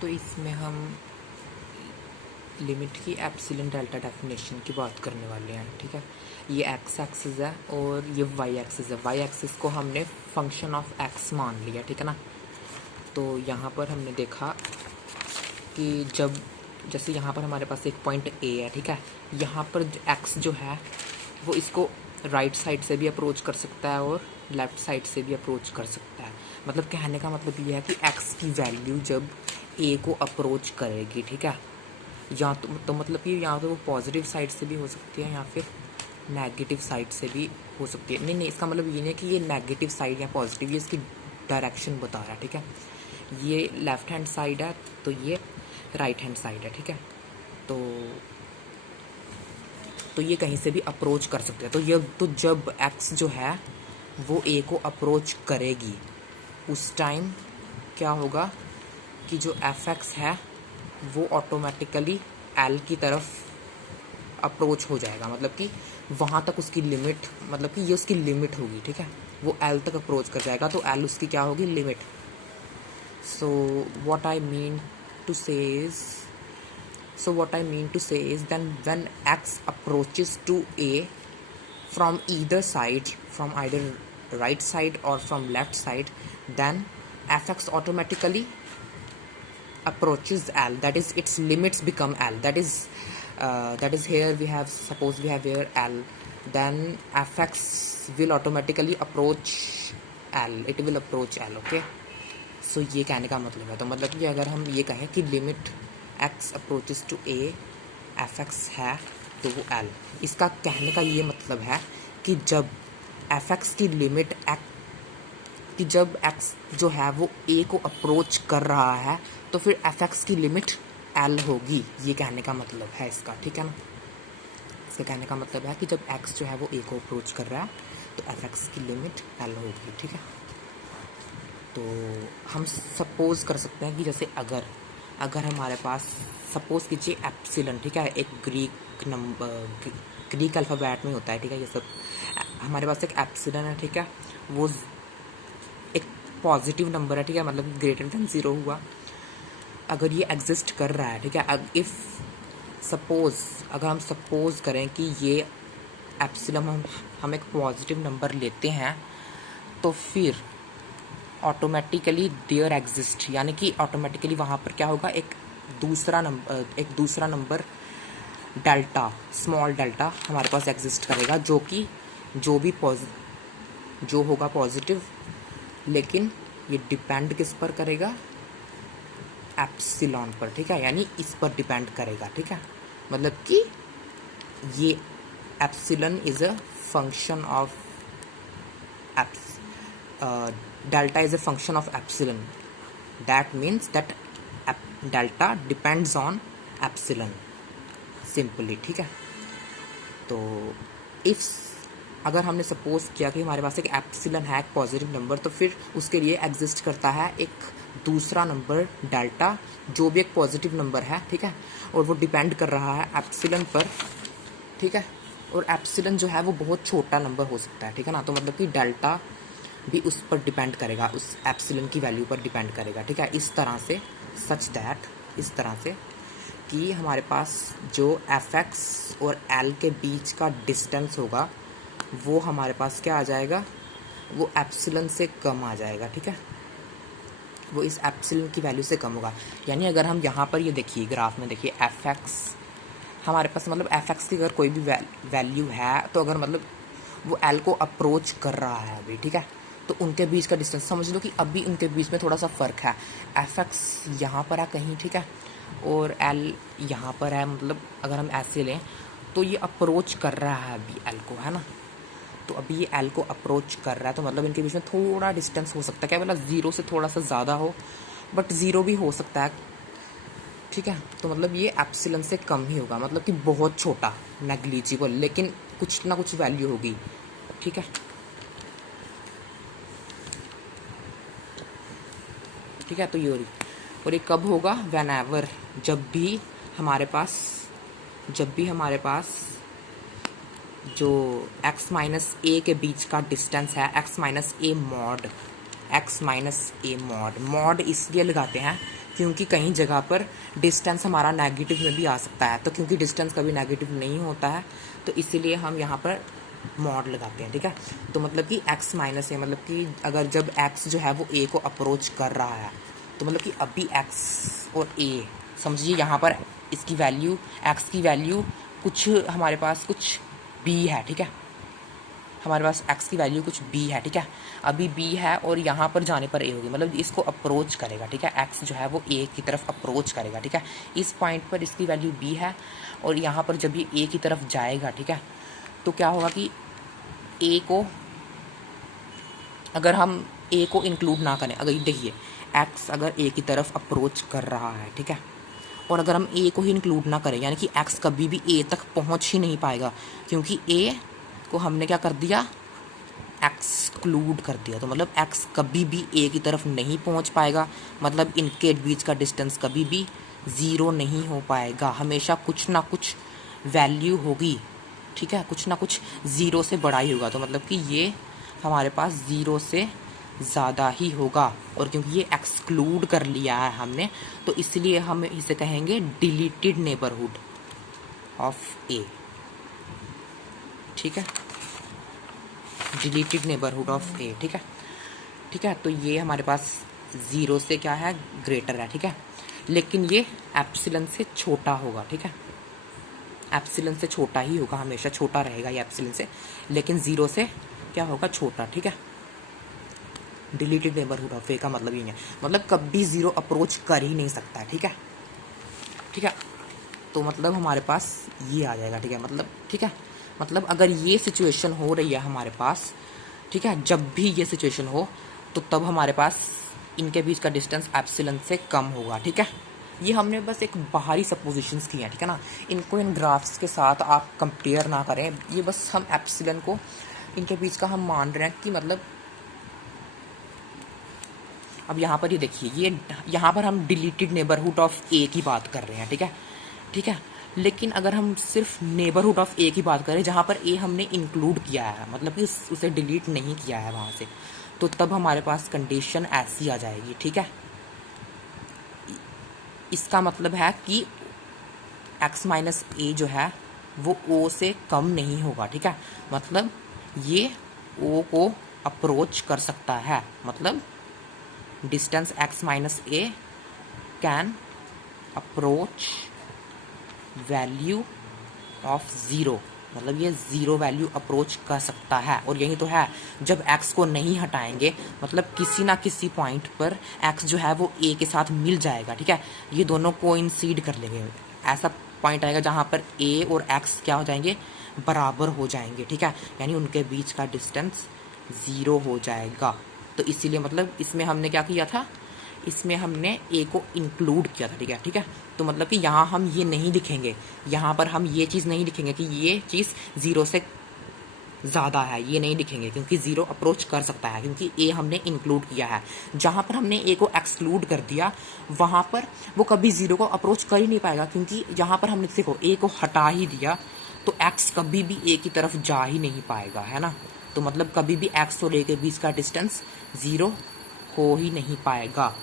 तो इसमें हम लिमिट की एप्सिलॉन डेल्टा डेफिनेशन की बात करने वाले हैं। ठीक है, ये एक्स एक्सिस है और ये वाई एक्सिस है। वाई एक्सिस को हमने फंक्शन ऑफ एक्स मान लिया, ठीक है ना। तो यहाँ पर हमने देखा कि जब जैसे यहाँ पर हमारे पास एक पॉइंट ए है, ठीक है, यहाँ पर एक्स जो है वो इसको राइट साइड से भी अप्रोच कर सकता है और लेफ़्ट साइड से भी अप्रोच कर सकता है। मतलब कहने का मतलब ये है कि एक्स की वैल्यू जब ए को अप्रोच करेगी, ठीक है, या तो मतलब कि यहाँ तो वो पॉजिटिव साइड से भी हो सकती है या फिर नेगेटिव साइड से भी हो सकती है। नहीं, इसका मतलब ये नहीं है कि ये नेगेटिव साइड या पॉजिटिव, ये इसकी डायरेक्शन बता रहा है। ठीक है, ये लेफ़्ट हैंड साइड है तो ये राइट हैंड साइड है। ठीक है, तो ये कहीं से भी अप्रोच कर सकते हैं। तो जब एक्स जो है वो ए को अप्रोच करेगी उस टाइम क्या होगा कि जो एफ एक्स है वो ऑटोमेटिकली एल की तरफ अप्रोच हो जाएगा। मतलब कि वहाँ तक उसकी लिमिट, मतलब कि ये उसकी लिमिट होगी। ठीक है, वो एल तक अप्रोच कर जाएगा तो एल उसकी क्या होगी, limit. So what I mean to say is then when x approaches to a from either side, from either right side or from left side, then fx automatically approaches L, that is its limits become L, that is here we have, suppose we have here L, then fx will automatically approach L, it will approach L. okay, सो ये कहने का मतलब है। तो मतलब कि अगर हम ये कहें कि limit x approaches to a F X है तो वो L, इसका कहने का ये मतलब है कि जब एफ एक्स की लिमिट कि जब x जो है वो a को अप्रोच कर रहा है तो फिर एफ एक्स की लिमिट L होगी। ये कहने का मतलब है इसका। ठीक है ना, इसके कहने का मतलब है कि जब x जो है वो a को अप्रोच कर रहा है तो एफ एक्स की लिमिट L होगी। ठीक है, तो हम सपोज कर सकते हैं कि जैसे अगर हमारे पास सपोज कीजिए एप्सिलॉन, ठीक है, एक ग्रीक अल्फ़ाबेट में होता है। ठीक है, ये सब हमारे पास एक एप्सिलॉन है। ठीक है, वो एक पॉजिटिव नंबर है। ठीक है, मतलब ग्रेटर देन 0 हुआ अगर ये एग्जिस्ट कर रहा है। ठीक है, अगर हम सपोज करें कि ये एप्सिलॉन हम एक पॉजिटिव नंबर लेते हैं तो फिर ऑटोमेटिकली देयर एग्जिस्ट, यानी कि ऑटोमेटिकली वहाँ पर क्या होगा, एक दूसरा नंबर डेल्टा, स्मॉल डेल्टा हमारे पास एग्जिस्ट करेगा जो होगा पॉजिटिव, लेकिन ये डिपेंड किस पर करेगा, एप्सिलॉन पर। ठीक है, यानी इस पर डिपेंड करेगा। ठीक है, मतलब कि ये epsilon is a function of delta is a function of epsilon. That means that delta depends on epsilon simply. ठीक है, तो अगर हमने सपोज किया कि हमारे पास एक एप्सिलॉन है, एक पॉजिटिव नंबर, तो फिर उसके लिए एग्जिस्ट करता है एक दूसरा नंबर डेल्टा जो भी एक पॉजिटिव नंबर है। ठीक है, और वो डिपेंड कर रहा है एप्सिलॉन पर। ठीक है, और एप्सिलॉन जो है वो बहुत छोटा नंबर हो सकता है। ठीक है ना, तो मतलब कि डेल्टा भी उस पर डिपेंड करेगा, उस एप्सिलॉन की वैल्यू पर डिपेंड करेगा। ठीक है, इस तरह से कि हमारे पास जो एफ एक्स और एल के बीच का डिस्टेंस होगा वो हमारे पास क्या आ जाएगा, वो एप्सिलॉन से कम आ जाएगा। ठीक है, वो इस एप्सिलॉन की वैल्यू से कम होगा। यानी अगर हम यहाँ पर ये देखिए, ग्राफ में देखिए, एफ एक्स हमारे पास, मतलब एफ एक्स की अगर कोई भी वैल्यू है तो अगर मतलब वो एल को अप्रोच कर रहा है अभी, ठीक है, तो उनके बीच का डिस्टेंस समझ लो कि अभी उनके बीच में थोड़ा सा फ़र्क है। एफ एक्स यहाँ पर है कहीं, ठीक है, और एल यहाँ पर है। मतलब अगर हम ऐसे लें तो ये अप्रोच कर रहा है अभी एल को, है ना, तो अभी ये एल को अप्रोच कर रहा है, तो मतलब इनके बीच में थोड़ा डिस्टेंस हो सकता है। क्या मतलब 0 से थोड़ा सा ज़्यादा हो, बट 0 भी हो सकता है। ठीक है, तो मतलब ये एप्सिलॉन से कम ही होगा, मतलब कि बहुत छोटा, नेग्लिजिबल, लेकिन कुछ ना कुछ वैल्यू होगी। ठीक है, ठीक है, तो ये और ये कब होगा, व्हेन एवर, जब भी हमारे पास जो x माइनस ए के बीच का डिस्टेंस है, x minus A mod, mod इसलिए लगाते हैं क्योंकि कई जगह पर डिस्टेंस हमारा नेगेटिव में भी आ सकता है, तो क्योंकि डिस्टेंस कभी नेगेटिव नहीं होता है तो इसीलिए हम यहाँ पर मॉड लगाते हैं, ठीक है। तो मतलब कि x माइनस ए, मतलब कि अगर जब x जो है वो a को अप्रोच कर रहा है तो मतलब कि अभी x और a, समझिए यहाँ पर इसकी वैल्यू, x की वैल्यू कुछ हमारे पास कुछ b है, ठीक है। हमारे पास x की वैल्यू कुछ b है, ठीक है। अभी b है और यहाँ पर जाने पर a होगी, मतलब इसको अप्रोच करेगा, ठीक है। x जो है वो a की तरफ अप्रोच करेगा, ठीक है। इस पॉइंट पर इसकी वैल्यू b है और यहाँ पर जब ये a की तरफ जाएगा, ठीक है, तो क्या होगा कि a को, अगर हम a को इंक्लूड ना करें, अगर देखिए x अगर a की तरफ अप्रोच कर रहा है, ठीक है, और अगर हम a को ही इंक्लूड ना करें, यानी कि x कभी भी a तक पहुंच ही नहीं पाएगा, क्योंकि a को हमने क्या कर दिया, एक्सक्लूड कर दिया। तो मतलब x कभी भी a की तरफ नहीं पहुंच पाएगा, मतलब इनके बीच का डिस्टेंस कभी भी ज़ीरो नहीं हो पाएगा, हमेशा कुछ ना कुछ वैल्यू होगी, ठीक है, कुछ ना कुछ ज़ीरो से बड़ा ही होगा। तो मतलब कि ये हमारे पास ज़ीरो से ज़्यादा ही होगा, और क्योंकि ये एक्सक्लूड कर लिया है हमने, तो इसलिए हम इसे कहेंगे डिलीटेड नेबरहुड ऑफ ए, ठीक है, डिलीटेड नेबरहुड ऑफ ए, ठीक है, ठीक है। तो ये हमारे पास ज़ीरो से क्या है, ग्रेटर है, ठीक है, लेकिन ये एप्सिलॉन से छोटा होगा, ठीक है, एप्सिलॉन से छोटा ही होगा, हमेशा छोटा रहेगा ये एप्सिलॉन से, लेकिन ज़ीरो से क्या होगा, छोटा, ठीक है। डिलीटेड नेबरहुड ऑफ ए का मतलब ये है, मतलब कभी ज़ीरो अप्रोच कर ही नहीं सकता है, ठीक है, ठीक है। तो मतलब हमारे पास ये आ जाएगा, ठीक है, मतलब ठीक है, मतलब अगर ये सिचुएशन हो रही है हमारे पास, ठीक है, जब भी ये सिचुएशन हो तो तब हमारे पास इनके बीच का डिस्टेंस एप्सिलॉन से कम होगा, ठीक है। ये हमने बस एक बाहरी सपोजिशंस की हैं, ठीक है ना, इनको इन ग्राफ्स के साथ आप कंपेयर ना करें, ये बस हम एप्सिलॉन को इनके बीच का हम मान रहे हैं कि मतलब, अब यहाँ पर ये देखिए, ये यहाँ पर हम डिलीटेड नेबरहुड ऑफ ए की बात कर रहे हैं, ठीक है, ठीक है। लेकिन अगर हम सिर्फ नेबरहुड ऑफ ए की बात करें, जहाँ पर ए हमने इंक्लूड किया है, मतलब कि उसे डिलीट नहीं किया है वहाँ से, तो तब हमारे पास कंडीशन ऐसी आ जाएगी, ठीक है। इसका मतलब है कि x माइनस ए जो है वो o से कम नहीं होगा, ठीक है, मतलब ये o को अप्रोच कर सकता है, मतलब distance x minus A can approach value of zero, मतलब ये ज़ीरो वैल्यू अप्रोच कर सकता है। और यही तो है, जब x को नहीं हटाएंगे, मतलब किसी ना किसी पॉइंट पर x जो है वो a के साथ मिल जाएगा, ठीक है, ये दोनों कोइंसीड कर लेंगे, ऐसा पॉइंट आएगा जहाँ पर a और x क्या हो जाएंगे, बराबर हो जाएंगे, ठीक है, यानी उनके बीच का डिस्टेंस ज़ीरो हो जाएगा। तो इसीलिए मतलब इसमें हमने क्या किया था, इसमें हमने a को इंक्लूड किया था, ठीक है, ठीक है। तो मतलब कि यहाँ हम ये नहीं लिखेंगे, यहाँ पर हम ये चीज़ नहीं लिखेंगे कि ये चीज़ ज़ीरो से ज़्यादा है, ये नहीं लिखेंगे, क्योंकि ज़ीरो अप्रोच कर सकता है, क्योंकि a हमने इंक्लूड किया है। जहाँ पर हमने a को एक्सक्लूड कर दिया, वहाँ पर वो कभी ज़ीरो को अप्रोच कर ही नहीं पाएगा, क्योंकि यहाँ पर हमने देखो a को हटा ही दिया, तो x कभी भी a की तरफ जा ही नहीं पाएगा, है ना। तो मतलब कभी भी x और a के बीच का डिस्टेंस ज़ीरो हो ही नहीं पाएगा।